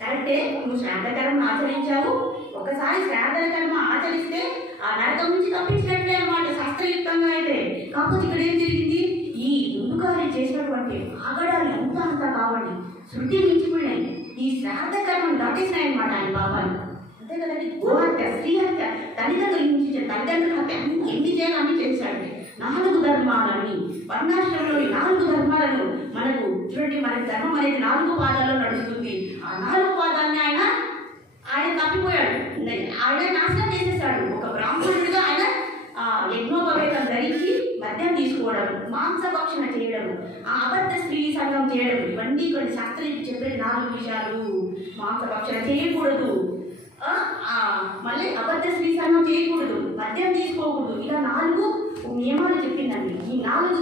కరెక్టే, నువ్వు శ్రాద్ధ కర్మను ఆచరించావు, ఒకసారి శ్రాద్ధ కర్మ ఆచరిస్తే ఆ నరకం నుంచి తప్పించినట్లే అన్నమాట శాస్త్రయుక్తంగా అయితే. కాకపోతే ఇక్కడ ఏం జరిగింది, ఈ దుందుకారి చేసినటువంటి ఆగడాలు అంతా కావండి, శృతి మించిపోయినాయి. ఈ శ్రాద్ధ కర్మను దాటేసినాయి అనమాట ఆయన పాపాలు. అంతే కదండి, గోహత్య, స్త్రీ హత్య, తల్లిదండ్రులు హింసించాడు, తల్లిదండ్రుల హత్య ఎన్ని చేయాలో అన్ని చేశాడు. 4 ధర్మాలని, వర్ణాశ్రమంలోని 4 ధర్మాలను మనకు చూడండి, మనకి ధర్మం అనేది 4 పాదాల్లో నడుస్తుంది. ఆ 4 పాదాలని ఆయన తప్పిపోయాడు, ఆయన నాశనం చేసేసాడు. ఒక బ్రాహ్మణుడిగా ఆయన యజ్ఞోపవేతం ధరించి మద్యం తీసుకోవడం, మాంసభక్షణ చేయడం, అబద్ధ స్త్రీ సంఘం చేయడం, ఇవన్నీ కొన్ని శాస్త్రీయులు చెప్పే 4 విషయాలు. మాంసభక్షణ చేయకూడదు, మళ్ళీ అబద్ధ స్త్రీ సంఘం చేయకూడదు, మద్యం తీసుకోకూడదు, ఇలా 4 నియమాలు చెప్పిందండి. ఈ 4